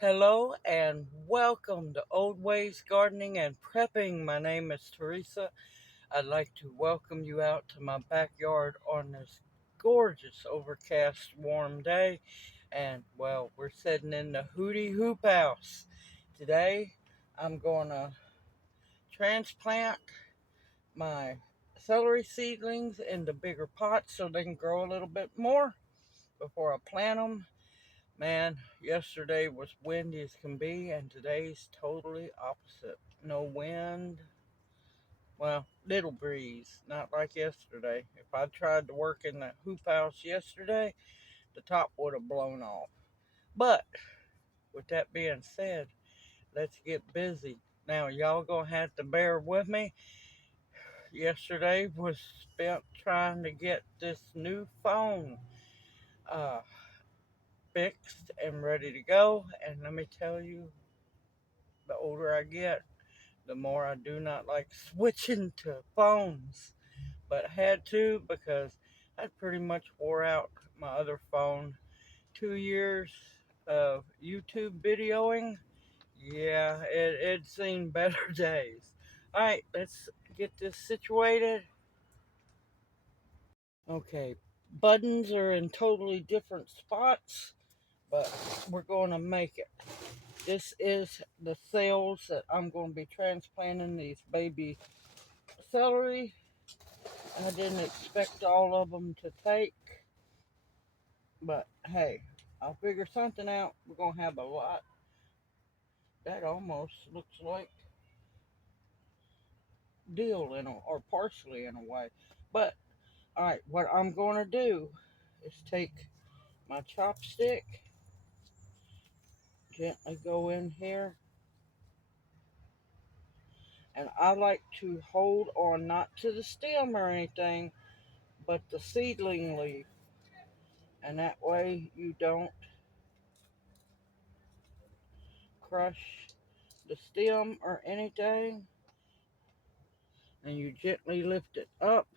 Hello and welcome to Old Ways Gardening and Prepping. My name is Teresa. I'd like to welcome you out to my backyard on this gorgeous overcast warm day. And well, we're sitting in the Hooty Hoop House. Today I'm going to transplant my celery seedlings into bigger pots so they can grow a little bit more before I plant them. Man, yesterday was windy as can be, and today's totally opposite. No wind, well, little breeze, not like yesterday. If I tried to work in the hoop house yesterday, the top would have blown off. But, with that being said, let's get busy. Now, y'all gonna have to bear with me. Yesterday was spent trying to get this new phone uh, fixed and ready to go, and let me tell you, the older I get, the more I do not like switching to phones. But I had to because I pretty much wore out my other phone. 2 years of YouTube videoing. Yeah, it'd seen better days. Alright, let's get this situated. Okay, buttons are in totally different spots, but we're going to make it. This is the cells that I'm going to be transplanting these baby celery. I didn't expect all of them to take, but hey, I'll figure something out. We're going to have a lot. That almost looks like dill or parsley in a way. But, alright, what I'm going to do is take my chopstick, gently go in here, and I like to hold on not to the stem or anything, but the seedling leaf. And that way you don't crush the stem or anything. And you gently lift it up.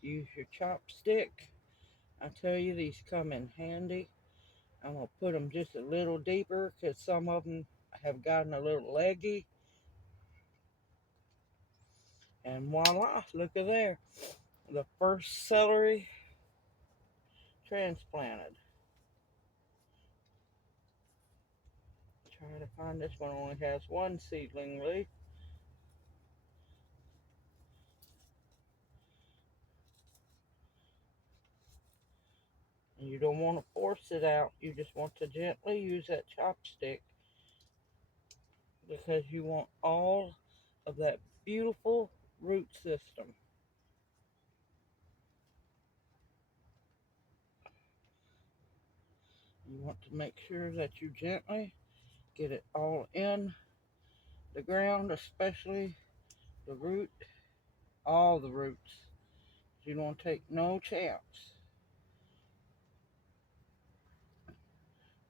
Use your chopstick. I tell you, these come in handy. I'm going to put them just a little deeper because some of them have gotten a little leggy. And voila, look at there. The first celery transplanted. Try to find this one, only has one seedling leaf. And you don't want to force it out. You just want to gently use that chopstick because you want all of that beautiful root system. You want to make sure that you gently get it all in the ground, especially the root, all the roots. You don't take no chance.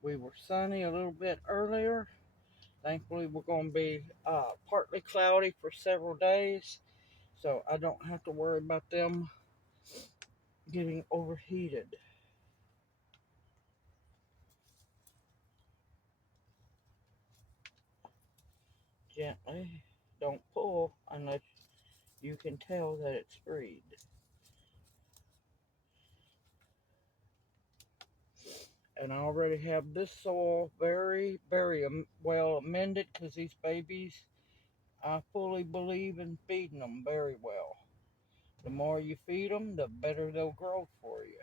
We were sunny a little bit earlier. Thankfully, we're going to be partly cloudy for several days, so I don't have to worry about them getting overheated. Gently, don't pull unless you can tell that it's freed. And I already have this soil very, very well amended because these babies, I fully believe in feeding them very well. The more you feed them, the better they'll grow for you.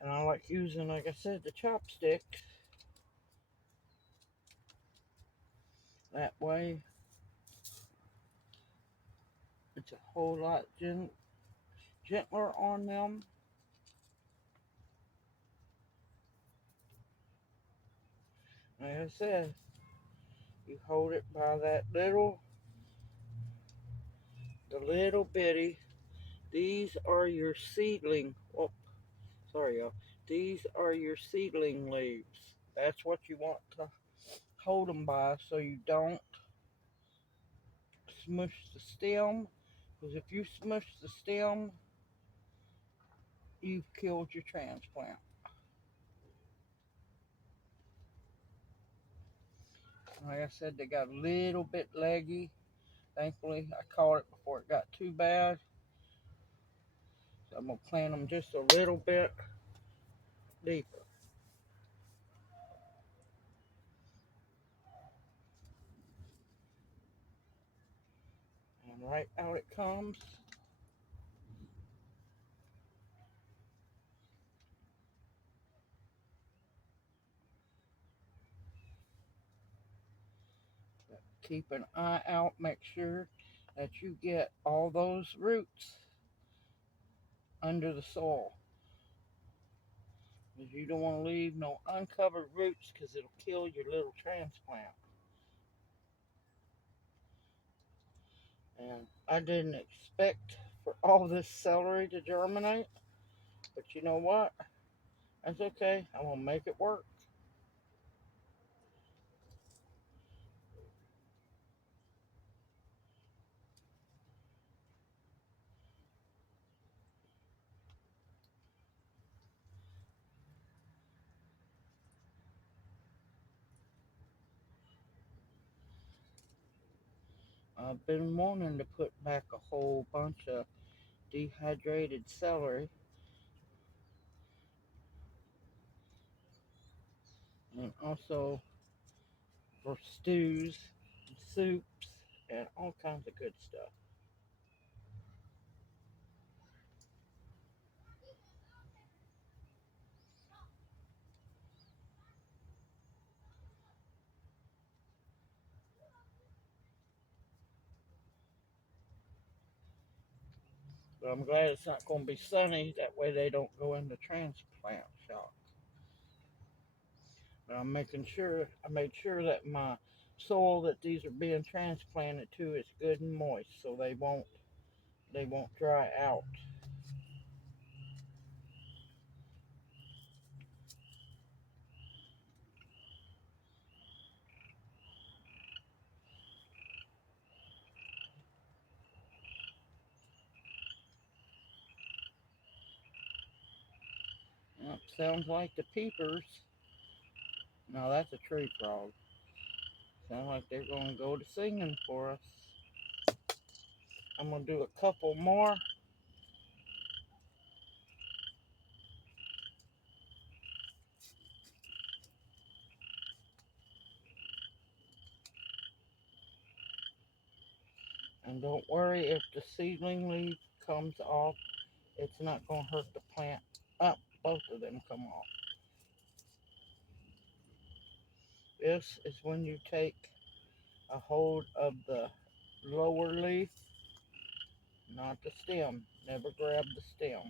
And I like using, like I said, the chopstick. That way, it's a whole lot gentler on them. Like I said, you hold it by that the little bitty. These are your seedling. Oh, sorry, y'all. These are your seedling leaves. That's what you want to hold them by so you don't smush the stem. Because if you smush the stem, you've killed your transplant. Like I said, they got a little bit leggy. Thankfully, I caught it before it got too bad. So I'm going to plant them just a little bit deeper. And right out it comes. Keep an eye out. Make sure that you get all those roots under the soil. Because you don't want to leave no uncovered roots because it'll kill your little transplant. And I didn't expect for all this celery to germinate. But you know what? That's okay. I'm going to make it work. I've been wanting to put back a whole bunch of dehydrated celery and also for stews, and soups, and all kinds of good stuff. But I'm glad it's not going to be sunny. That way they don't go into transplant shock. But I made sure that my soil that these are being transplanted to is good and moist, so they won't dry out. Yep, sounds like the peepers. No, that's a tree frog. Sounds like they're going to go to singing for us. I'm going to do a couple more. And don't worry if the seedling leaf comes off. It's not going to hurt the plant. Up, both of them come off. This is when you take a hold of the lower leaf, not the stem. Never grab the stem.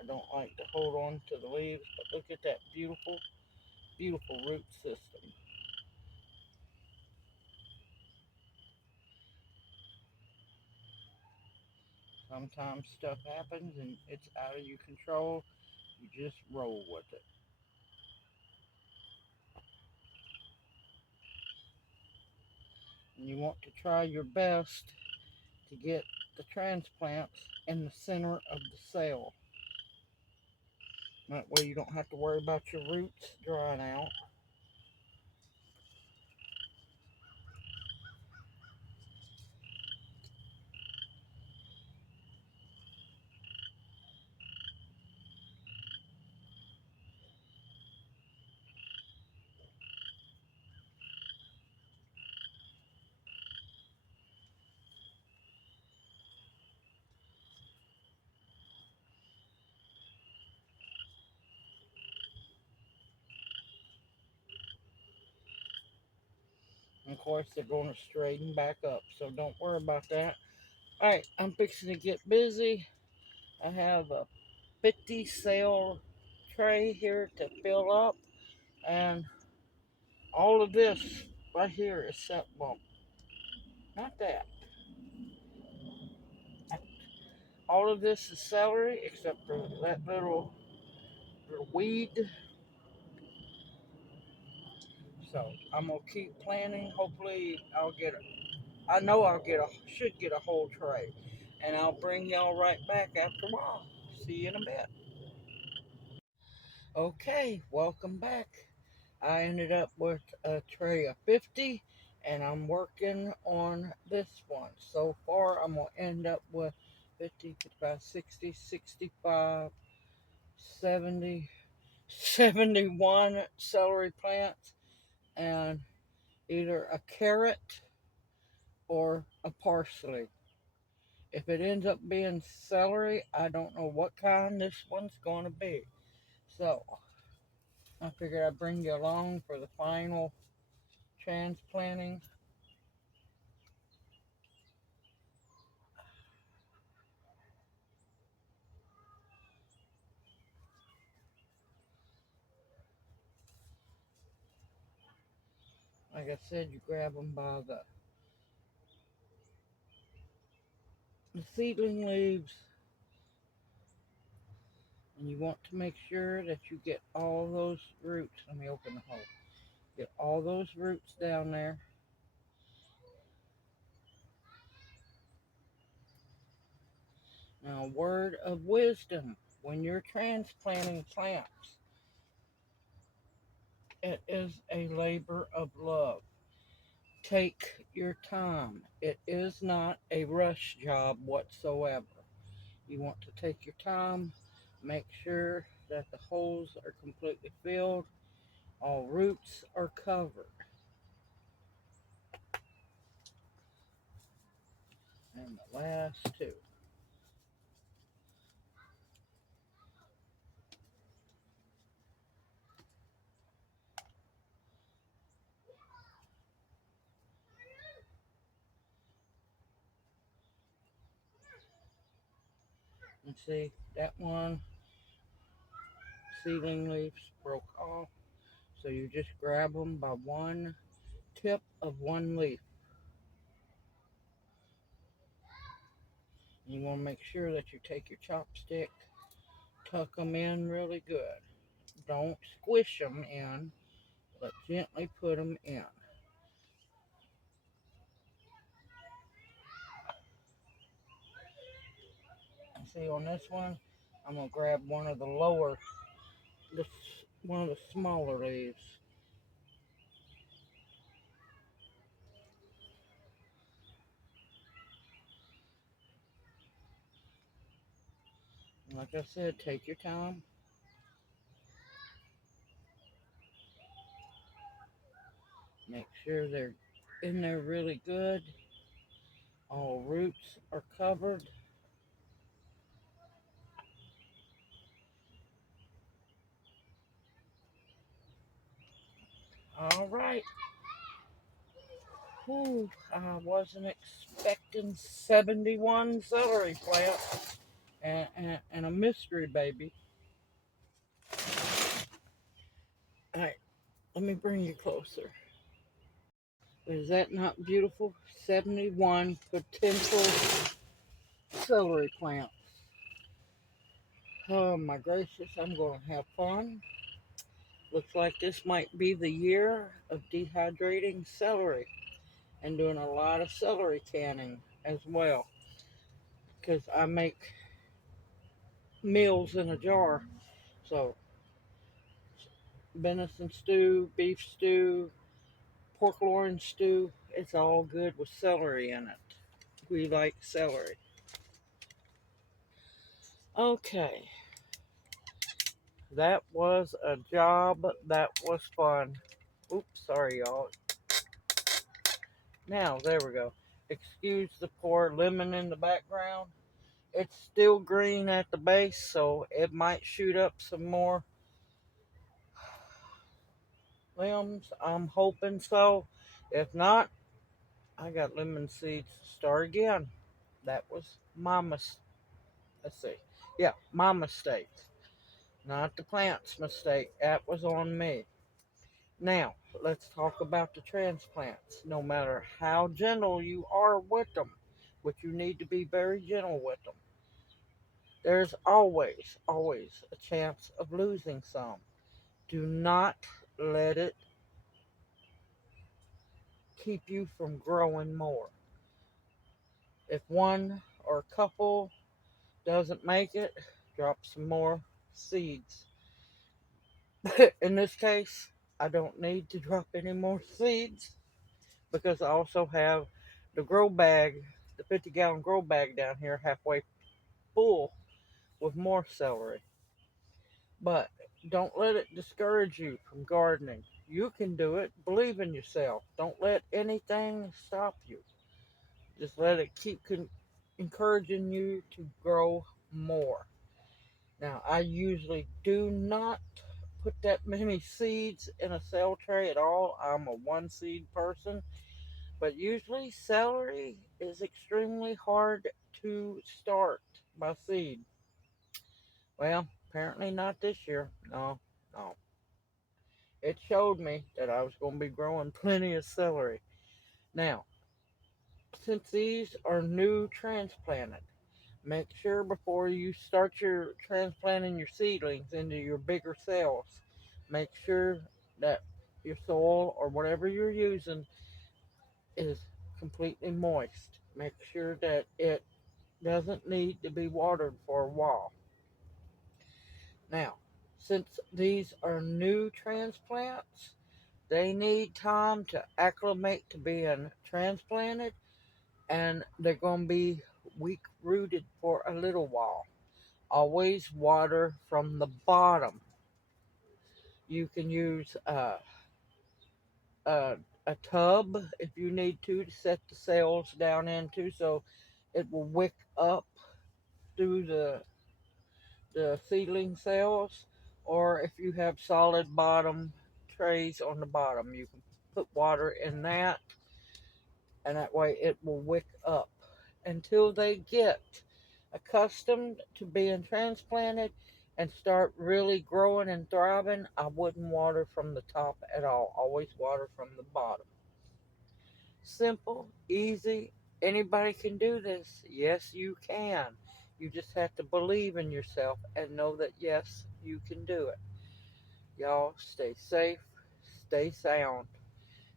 I don't like to hold on to the leaves, but look at that beautiful, beautiful root system. Sometimes stuff happens and it's out of your control. You just roll with it. And you want to try your best to get the transplants in the center of the cell. That way you don't have to worry about your roots drying out. And of course, they're going to straighten back up, so don't worry about that. Alright, I'm fixing to get busy. I have a 50 cell tray here to fill up, and all of this right here is set, well, not that. All of this is celery except for that little weed. So I'm gonna keep planting. Hopefully I know should get a whole tray. And I'll bring y'all right back after a while. See you in a bit. Okay, welcome back. I ended up with a tray of 50 and I'm working on this one. So far, I'm going to end up with 50, 55, 60, 65, 70, 71 celery plants and either a carrot or a parsley. If it ends up being celery, I don't know what kind this one's going to be. So I figured I'd bring you along for the final transplanting. Like I said, you grab them by the seedling leaves, and you want to make sure that you get all those roots. Let me open the hole. Get all those roots down there. Now, word of wisdom, when you're transplanting plants, it is a labor of love. Take your time. It is not a rush job whatsoever. You want to take your time, make sure that the holes are completely filled, all roots are covered. And the last two. And see, that one seedling leaves broke off. So you just grab them by one tip of one leaf. You want to make sure that you take your chopstick, tuck them in really good. Don't squish them in, but gently put them in. See, on this one, I'm going to grab one of the lower, this, one of the smaller leaves. Like I said, take your time. Make sure they're in there really good. All roots are covered. All right. Whew, I wasn't expecting 71 celery plants and a mystery baby. All right, let me bring you closer. Is that not beautiful? 71 potential celery plants. Oh my gracious, I'm going to have fun. Looks like this might be the year of dehydrating celery and doing a lot of celery canning as well, because I make meals in a jar. So venison stew, beef stew, pork loin stew, it's all good with celery in it. We like celery. Okay, that was a job. That was fun. Oops, sorry y'all. Now, there we go. Excuse the poor lemon in the background. It's still green at the base, so it might shoot up some more limbs. I'm hoping so. If not, I got lemon seeds to start again. That was my mistake. Let's see. Yeah, my mistake. Not the plant's mistake. That was on me. Now, let's talk about the transplants. No matter how gentle you are with them, which you need to be very gentle with them, there's always a chance of losing some. Do not let it keep you from growing more. If one or a couple doesn't make it, drop some more seeds. In this case, I don't need to drop any more seeds because I also have the grow bag, the 50-gallon grow bag down here halfway full with more celery. But don't let it discourage you from gardening. You can do it. Believe in yourself. Don't let anything stop you. Just let it keep encouraging you to grow more. Now, I usually do not put that many seeds in a cell tray at all. I'm a one seed person, but usually celery is extremely hard to start by seed. Well, apparently not this year. No, no. It showed me that I was going to be growing plenty of celery. Now, since these are new transplanted, make sure before you start your transplanting your seedlings into your bigger cells, make sure that your soil or whatever you're using is completely moist. Make sure that it doesn't need to be watered for a while. Now, since these are new transplants, they need time to acclimate to being transplanted, and they're going to be weak rooted for a little while. Always water from the bottom. You can use a, a tub if you need to set the cells down into so it will wick up through the seedling cells. Or if you have solid bottom trays on the bottom, you can put water in that, and that way it will wick up until they get accustomed to being transplanted and start really growing and thriving. I wouldn't water from the top at all. Always water from the bottom. Simple, easy. Anybody can do this. Yes, you can. You just have to believe in yourself and know that yes, you can do it. Y'all stay safe, stay sound,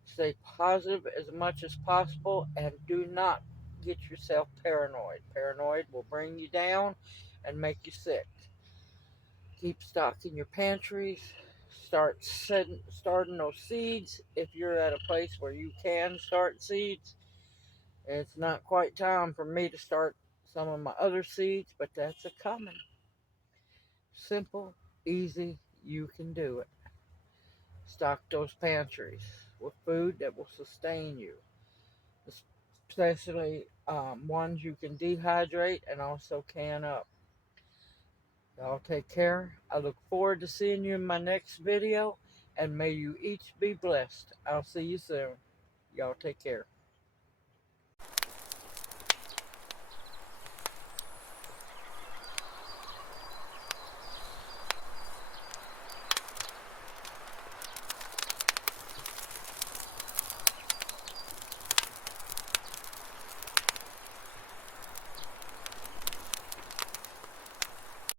stay positive as much as possible, and do not get yourself paranoid. Paranoid will bring you down and make you sick. Keep stocking your pantries. Starting those seeds if you're at a place where you can start seeds. It's not quite time for me to start some of my other seeds, but that's a coming. Simple, easy, you can do it. Stock those pantries with food that will sustain you, especially ones you can dehydrate and also can up. Y'all take care. I look forward to seeing you in my next video, and may you each be blessed. I'll see you soon. Y'all take care.